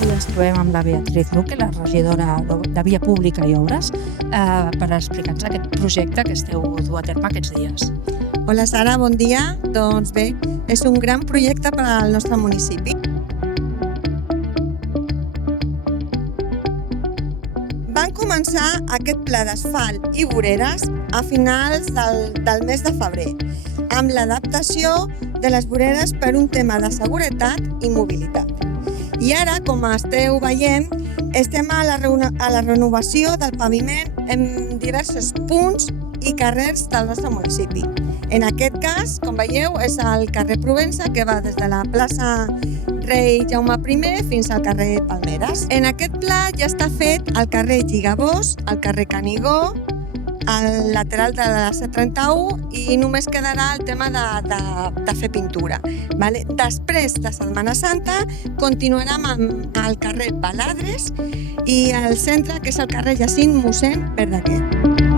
Avui ens trobem amb la Beatriz Luque, la regidora de Via Pública i Obres, per explicar-nos aquest projecte que esteu dur a terme aquests dies. Hola Sara, bon dia. Doncs bé, és un gran projecte per al nostre municipi. Van començar aquest pla d'asfalt i voreres a finals del mes de febrer, amb l'adaptació de les voreres per un tema de seguretat i mobilitat. I ara, com esteu veient, estem a la renovació del paviment en diversos punts i carrers del nostre municipi. En aquest cas, com veieu, és el carrer Provença, que va des de la plaça Rei Jaume I fins al carrer Palmeres. En aquest pla ja està fet el carrer Lligabós, el carrer Canigó, al lateral de la C31 i només quedarà el tema de fer pintura. Vale? Després de Setmana Santa continuarem amb el carrer Baladres i el centre, que és el carrer Jacint Mossèn Verdaguer.